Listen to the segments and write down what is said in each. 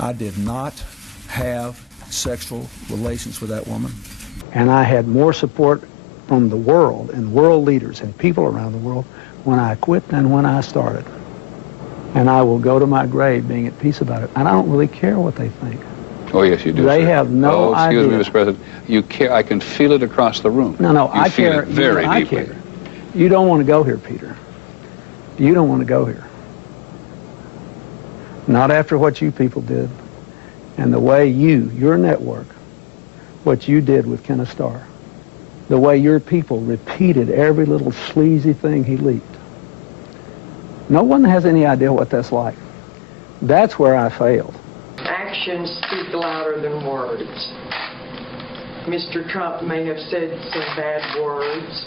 I did not have sexual relations with that woman. And I had more support from the world and world leaders and people around the world when I quit than when I started. And I will go to my grave being at peace about it. And I don't really care what they think. Oh, yes, you do, They sir. have no idea. Excuse me, Mr. President. You care. I can feel it across the room. No, you I feel care. it very I deeply. care. You don't want to go here, Peter. You don't want to go here. Not after what you people did. And the way your network, what you did with Kenneth Starr. The way your people repeated every little sleazy thing he leaked. No one has any idea what that's like. That's where I failed. Actions speak louder than words. Mr. Trump may have said some bad words,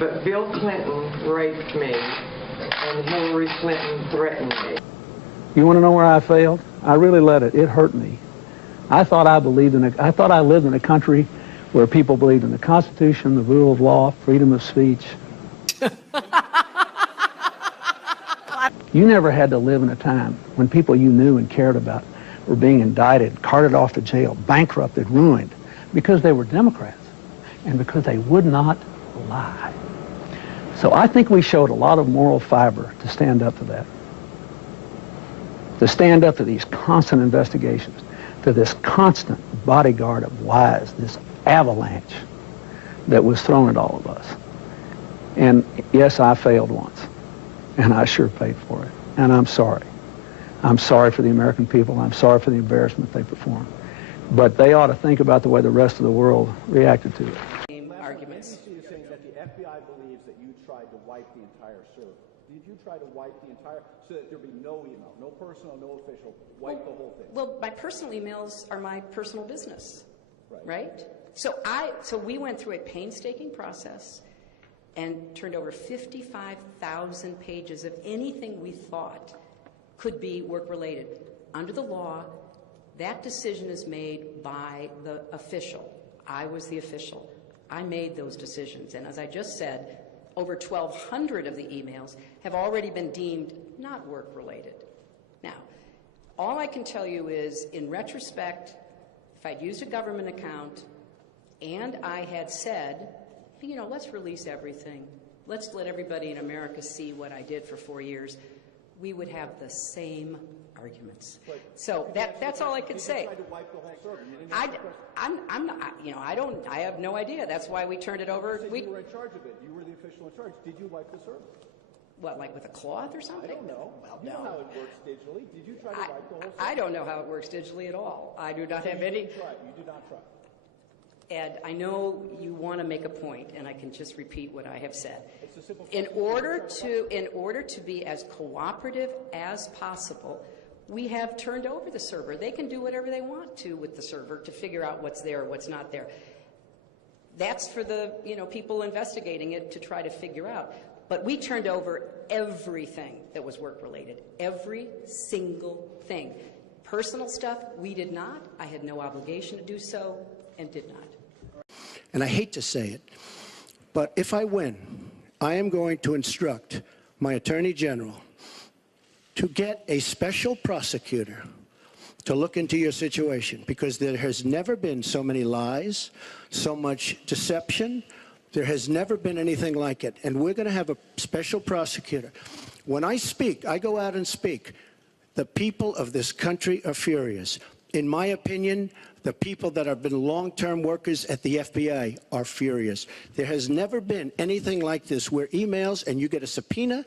but Bill Clinton raped me and Hillary Clinton threatened me. You want to know where I failed? I really let it. It hurt me. I thought I lived in a country where people believed in the Constitution, the rule of law, freedom of speech. You never had to live in a time when people you knew and cared about were being indicted, carted off to jail, bankrupted, ruined, because they were Democrats and because they would not lie. So I think we showed a lot of moral fiber to stand up to that, to stand up to these constant investigations, to this constant bodyguard of lies, this avalanche that was thrown at all of us. And yes, I failed once, and I sure paid for it, and I'm sorry. I'm sorry for the American people. I'm sorry for the embarrassment they performed. But they ought to think about the way the rest of the world reacted to it. Arguments. You're saying that the FBI believes that you tried to wipe the entire server. Did you try to wipe the entire, so that there be no email, no personal, no official, wipe the whole thing? Well, my personal emails are my personal business, right? So we went through a painstaking process and turned over 55,000 pages of anything we thought could be work-related. Under the law, that decision is made by the official. I was the official. I made those decisions. And as I just said, over 1,200 of the emails have already been deemed not work-related. Now, all I can tell you is, in retrospect, if I'd used a government account and I had said, you know, let's release everything, let's let everybody in America see what I did for 4 years, we would have the same arguments. So that's all I could say. I'm not, you know, I have no idea. That's why we turned it over. You were in charge of it. You were the official in charge. Did you wipe the server? What, like with a cloth or something? I don't know. Well, you know how it works digitally. Did you try to wipe the whole server? I don't know how it works digitally at all. I do not have any. You did not try. Ed, I know you want to make a point, and I can just repeat what I have said. It's a simple in order to be as cooperative as possible, we have turned over the server. They can do whatever they want to with the server to figure out what's there or what's not there. That's for the people investigating it to try to figure out. But we turned over everything that was work-related, every single thing. Personal stuff, we did not. I had no obligation to do so and did not. And I hate to say it, but if I win, I am going to instruct my Attorney General to get a special prosecutor to look into your situation, because there has never been so many lies, so much deception. There has never been anything like it. And we're going to have a special prosecutor. When I speak, I go out and speak. The people of this country are furious. In my opinion, the people that have been long-term workers at the FBI are furious. There has never been anything like this, where emails and you get a subpoena,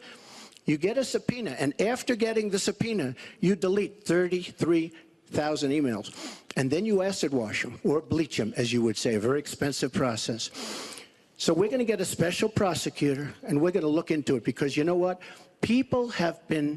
and after getting the subpoena, you delete 33,000 emails. And then you acid wash them, or bleach them, as you would say, a very expensive process. So we're going to get a special prosecutor, and we're going to look into it, because you know what? People have been